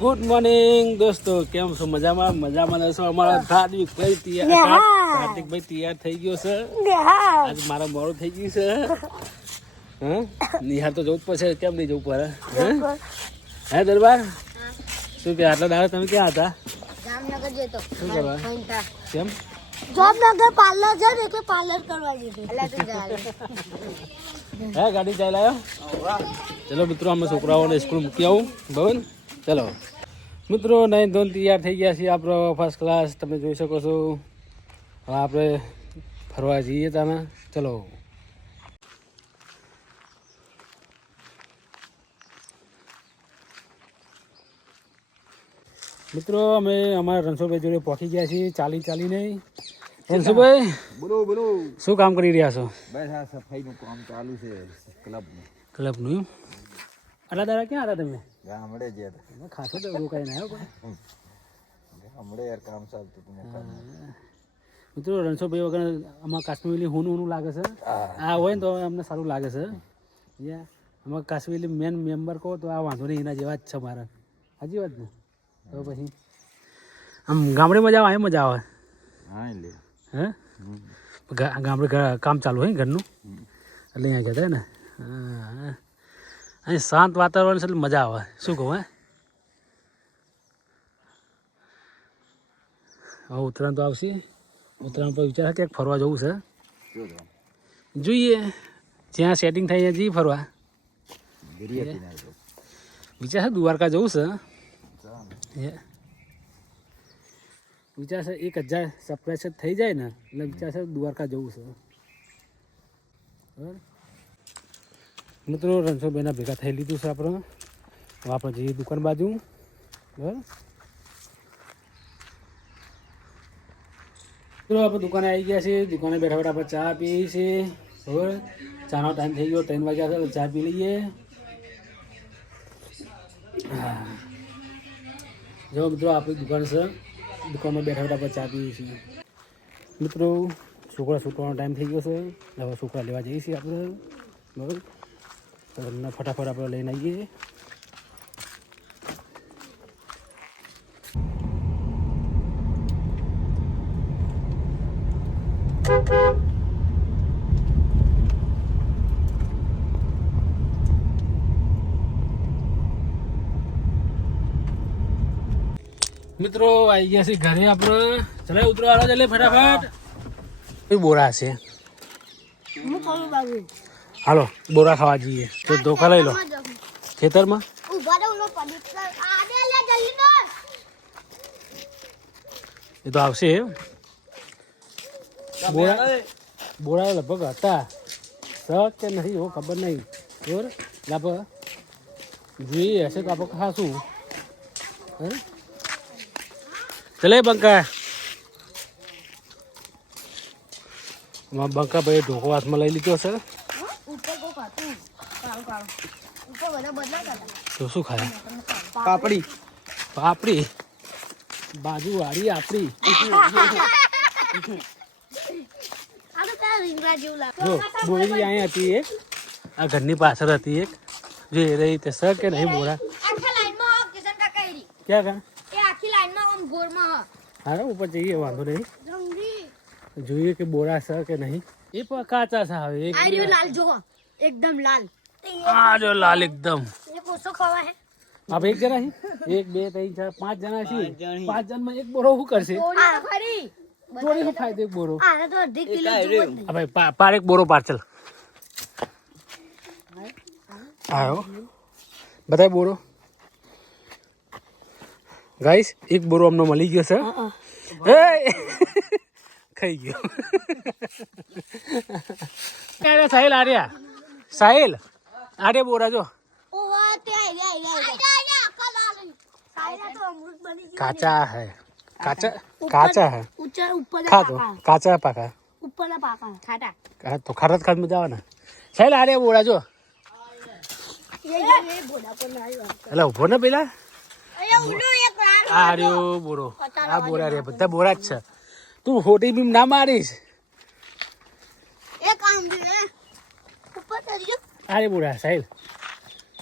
Good morning દોસ્તો. કેમ છો? મજામાં? મજામાં છો અમારા ધાર્મિક ભાઈ તૈયાર કાર્તિક ભાઈ તૈયાર થઈ ગયો છે. આજ મારા મોડું થઈ ગયું છે. હા? નિહાર તો જવું જ પડશે. કેમ નહીં જવું પડે? હે? હે દરબાર? શું કે આટલા દાડા તમે ક્યાં હતા? જામનગર જતો શું કરવા? કેમ? જામનગર પાર્લર છે ને કે પાર્લર કરવા જતો અલા તું જા હે ગાડી ચાલ આવ્યો ચલો મિત્રો અમે છોકરાઓને સ્કૂલ મૂકી આવું. ભવન ચલો. મિત્રો નહીં ધોન તૈયાર થઈ ગયા છીએ આપણો ફર્સ્ટ ક્લાસ તમે જોઈ શકો છો. હવે આપણે ફરવા જઈએ તમે ચલો. મિત્રો અમે અમારા રણછોડભાઈ જોડે પહોંચી ગયા છીએ. ચાલી ચાલીને. રણછોડભાઈ બોલો બોલો. શું કામ કરી રહ્યા છો? બસ આ સફાઈનું કામ ચાલુ છે ક્લબનું. ક્લબનું એમ? આટલા દાડા ક્યાં હતા તમે? ગામડે જ હતા. ખાસો તો રોકાઈ ના આવ્યો કોઈ? ગામડે યાર કામ ચાલતું હતું. મિત્રો રણછોડભાઈ વગર આમાં કાશ્મીરી હુનું હુનું લાગે છે. આ હોય ને તો અમને સારું લાગે છે. યા આમાં કાશ્મીરી મેન મેમ્બર કહો તો આ વાંધો નહીં એના જેવા જ છે મારા. હાજી વાત ને? તો પછી? આમ ગામડે મજા આવે મજા આવે. હા લે હે? ગામડે કામ ચાલુ હોય ને ઘરનું? એટલે અહીંયા જતા ને? હા અહીં શાંત વાતાવરણ છે એટલે મજા આવે. શું કહું હે? હવે ઉત્તરાયણ તો આવશે. ઉત્તરાયણ પર વિચાર ક્યાંક ફરવા જવું છે. જોઈએ. જ્યાં સેટિંગ થાય ત્યાં જઈએ ફરવા. વિચાર છે દ્વારકા જવું છે. વિચાર છે એક હજાર સબસ્ક્રાઈબ થઈ જાય ને, એટલે વિચાર છે દ્વારકા જવું છે. બરાબર? મિત્રો, રણછોડભાઈના ભેગા થઈ લીધું છે આપણે. હવે આપણે જઈએ દુકાન બાજુ. બરાબર? મિત્રો, આપણે દુકાને આવી ગયા છીએ. દુકાને બેઠા બેઠા આપણે ચા પીએ છીએ. બરાબર? ચાનો ટાઈમ થઈ ગયો, ત્રણ વાગ્યા છે, ચા પી લઈએ. જો મિત્રો, આપણી દુકાન છે. દુકાનમાં બેઠા બેઠા ચા પીએ છીએ. મિત્રો, છોકરા છૂટવાનો ટાઈમ થઈ ગયો છે. હવે છોકરા લેવા જઈએ છીએ આપણે. બરાબર? ફટાફટ આપણે લઈને આવીએ. મિત્રો આવી ગયા છે ઘરે આપણે. ચલે ઉતરો હાલો ચાલે ફટાફટ. એ બોરા છે. હાલો બોરા ખાવા જઈએ. તો ધોકા લઈ લો. ખેતરમાં? એ તો આવશે બોરા બોરા લગભગ હતા. સક કે નહીં હો ખબર નહીં. બરાબર લાભ. જોઈએ હશે તો આપણે ખાશું. હે? ચલે બંકા આમાં બંકા ભાઈ ઢોકો હાથમાં લઈ લીધો છે ઉપર કો કાતું કાળું કાળું ઉપર બધા બદલા હતા તો શું ખાય પાપડી આપણી બાજુ વાળી આપણી આ તો તારા રીંગણા જેવું લાગે જો બોરી અહીં હતી એક આ ઘરની પાછળ હતી એક જો એ રહી તે સર કે નહીં બોરા આખા લાઈનમાં હો કિશન કાકા એરી ક્યાં કાં એ આખી લાઈનમાં આમ ગોળમાં હો હારા ઉપર જઈએ વાંધો નહીં. રંગી જોઈએ કે બોરા છે કે નહીં. એ પણ કાચા છે હવે એક આ રહ્યો લાલ જો એકદમ લાલ. આ લાલ એકદમ. એક ઓછો ખવા હે આપ એક જણા છીએ એક બે ત્રણ ચાર પાંચ જણા છીએ. પાંચ જણમાં એક બોરો શું કરશે? આ શું ફાયદો એક બોરો? આ તો અડધી કિલો પા- પાર એક બોરો પાર્સલ આવ્યો બધા બોરો? ગાઈસ એક બોરો અમને મળી ગયો છે. હે ખાઈ ગયો. અરે સાહેલ આર્યા. સાહેલ આરે બોરા જો. કાચા હે. કાચા કાચા હે. ખા દો. કાચા પાકા. ઉપર પાકા ખાટા તો ખાટા ખાટ મજા આવે ને. સાહેલ આરે બોરા જો. હેલો ઊભો ને પેલા. આ બોરો. આ બોરા રે બધા બોરા જ છે. તું ખોટી બીમ ના મારીશ? અરે બોરા સાહેબ.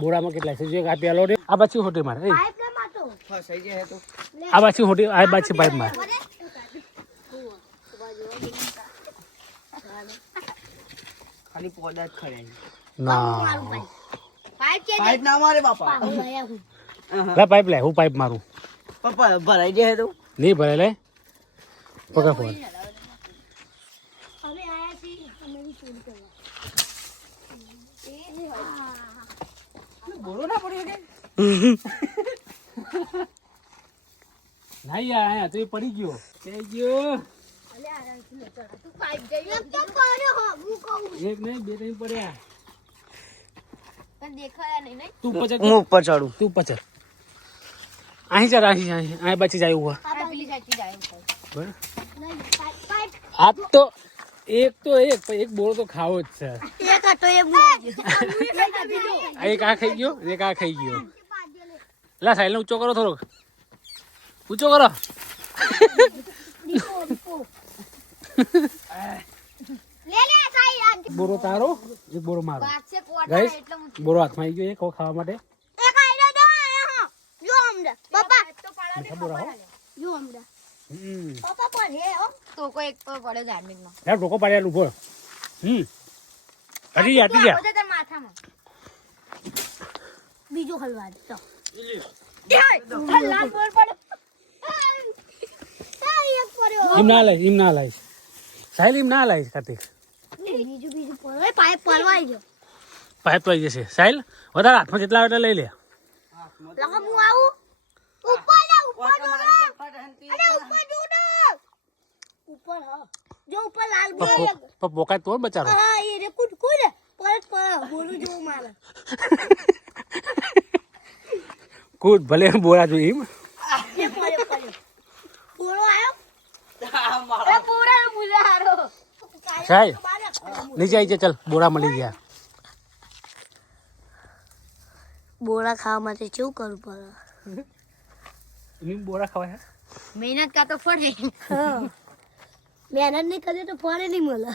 બોરામાં કેટલા છે? જે આ પેલો રે. આ પાછી હોટી મારે આ પાછી હોટી આ બાજુ પાઇપ મારે. ખાલી પોદા જ ખરે ના. પાઇપ ના મારે બાપા. પાઇપ લે હું પાઇપ મારું. પપ્પા ભરાઈ જાય તો નહીં ભરે લે પકડ ફોન અમે આયા છીએ અમે બી ચોરી કરવા બોલો ના પડી શકે નહીં યાર અહીંયા તો એ પડી ગયો થઈ ગયો તું પાઇપ જઈ એક તો પડ્યો હો હું કહું એક નહીં બે નહીં પડ્યા પણ દેખાયા નહીં નહીં તું પચર હું ઉપર ચડું તું પચર અહીં ચાલ અહીં અહીં અહીં બચી જાય જાય બરાબર? આ તો એક તો એક એક બોળો તો ખાવો જ છે. એક આ એક આ ખાઈ ગયો એક આ ખાઈ ગયો. લા સાઈલ ઊંચો કરો થોડોક. ઊંચો કરો. બોરો તારો એક બોરો મારો. બોરો હાથમાં આવી ગયો એક ખાવા માટે એક આઈડો દો આયા હો જો અમદા પપ્પા તો પાડા મીઠા હો જો અમદા હમ. પપ્પા પર હે હો. તો કોઈ એક તો પડે ધાર્મિકમાં યાર ઢોકો પાડ્યા ઊભો હમ. હટી જા હટી જા. તાર માથામાં. બીજો હલવા તો. લાલ બોલ પડ્યો સારી એક પડ્યો. એમ ના લાઈશ એમ ના લાઈશ. સાહેલ એમ ના લાઈશ કાર્તિક બીજું બીજું પડ્યો પાઇપ ગયો. આવી જશે. સાહેલ વધારે હાથમાં જેટલા એટલે લઈ લે? હું આવું. ઉપર ઉપર જો ઉપર હા. જો લાલ બોલ પણ તો બચારો. હા એ રે કુડ કુડ પરત પર બોલું જો મારે. કૂદ ભલે બોરા જો એમ. બોલો આયો. પૂરા સાહેલ નીચે આવી ચાલ બોરા મળી ગયા. બોરા ખાવા માટે શું કરવું પડે? એમ બોરા ખવાય મહેનત કા તો ફળે મહેનત નહીં કરીએ તો ફળે નહીં મળે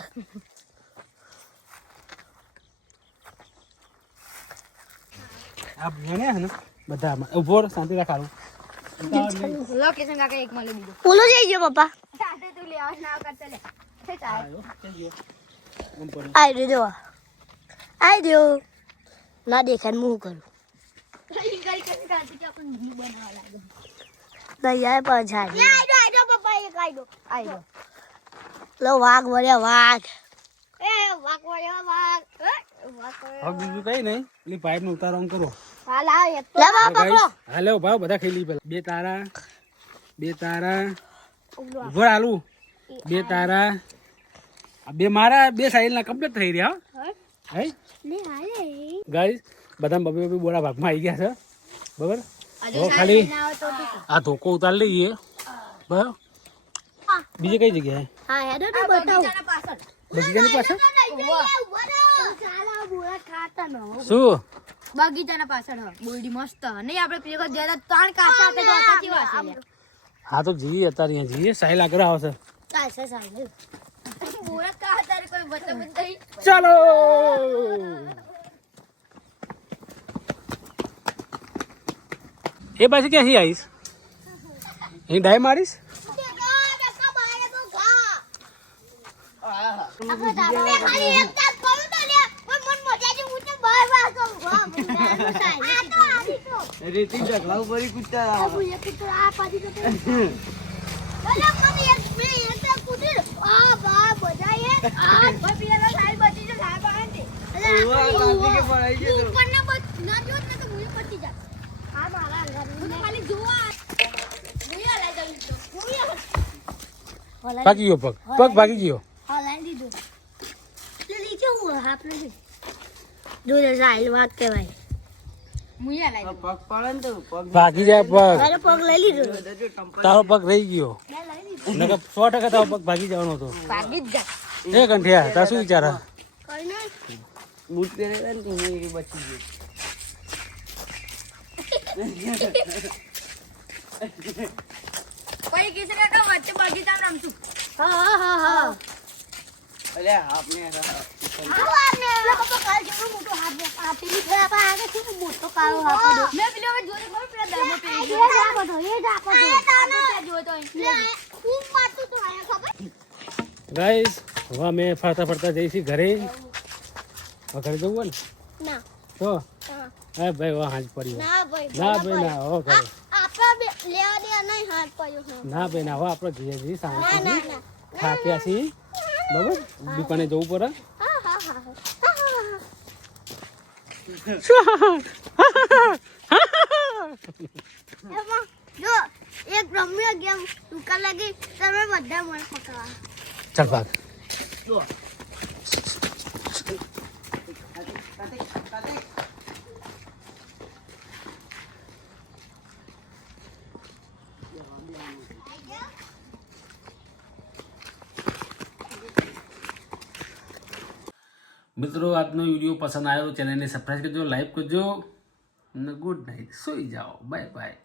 આ ભણે હે ને બધા ઊભો રહો, શાંતિ રાખ હારું લોકેશન કાકા એક મળી દીધું બોલો જઈ ગયો પપ્પા. સાથે તું લેવા ના કરતા લે. આઈ રહ્યો જો આઈ રહ્યો. ના દેખાય હું કરું? લો વાઘ વળ્યા વાઘ. એ વાઘ વળ્યા વાઘ. બીજું કઈ નહીં. પેલી પાઇપ નો ઉતારો આમ કરો. હાલ લે ભાવ બધા ખાઈ લઈ પેલા બે તારા બે તારા. ઊભો. રહો, બે તારા. બે મારા બે સાઈડ ના કમ્પ્લીટ થઈ રહ્યા હે. લે હાલે. ગાઈસ બધા બબે બબે બોરા ભાગમાં આવી ગયા છે. બરાબર? ખાલી. આ ધોકો ઉતારી લઈએ. બરાબર? બીજે કઈ જગ્યાએ? હા હેડો તો બતાવ. બગીચાની પાછળ. શું શું? બગીચાના પાછળ બોલડી મસ્ત. નહીં આપણે પેલી વખત ગયા ત્રણ કાચા હતા તો હતા કેવા છે? યાર. હા તો જઈએ અત્યારે અહીંયા જઈએ. સાહેલ આગળ આવશે. ચાલો! એ પાછી ક્યાંથી આવીશ? અહીં ડાય મારીશ રેતી ઢગલા ઉપર કૂદતા આવે. ઉવા, કાર્તિકે ભરાઈ ગયો તો. ભાગી ગયો પગ પગ ભાગી ગયો વાત કહેવાય ગયો પગ. પગ ભાગી ગયો. પગ ભાગી જાય પગ. અરે પગ લઈ લીધો. તારો પગ રહી ગયો. સો ટકા તારો પગ ભાગી જવાનો હતો. ભાગી એ કંઠિયા તાર શું વિચાર બૂટ પહેરેલા ને તો બચી ગયો. કોઈ કિસે કાકા વચ્ચે બગીચામાં રમશું હા હા હા. હા. અલ્યા આપને આવો આપને લો પપ્પા કાલ જેવો મોટો હાથ આપેલી છે આપા આગળ છે મોટો કાળો હાથ મેં પેલો હવે જોડે ખબર પેલા દરમો પેલી તો એ જ આપો તો. ખૂબ મારતું તું આયા ખબર? ગાઈસ હવે અમે ફરતા ફરતા જઈશું ઘરે. ઘરે જવું હોય ને? ના. તો? હા. હા ભાઈ હવે હાંજ પડી ના ભાઈ ના ભાઈ ના ઘરે. લેવા દેવા નહીં હાથ પડ્યો ના ભાઈ ના હવે આપણે ના. ના શાંતિથી થાક્યા છીએ. બરાબર? દુકાને જવું પડે? જો એક રમ્યો ગેમ દુકાન લાગી તમે બધા મને પકડવા ચાલ ભાગ. મિત્રો, આજનો વીડિયો પસંદ આવ્યો ચેનલને સબસ્ક્રાઈબ કરજો લાઈક કરજો અને ગુડ નાઇટ સુઈ જાઓ. Bye bye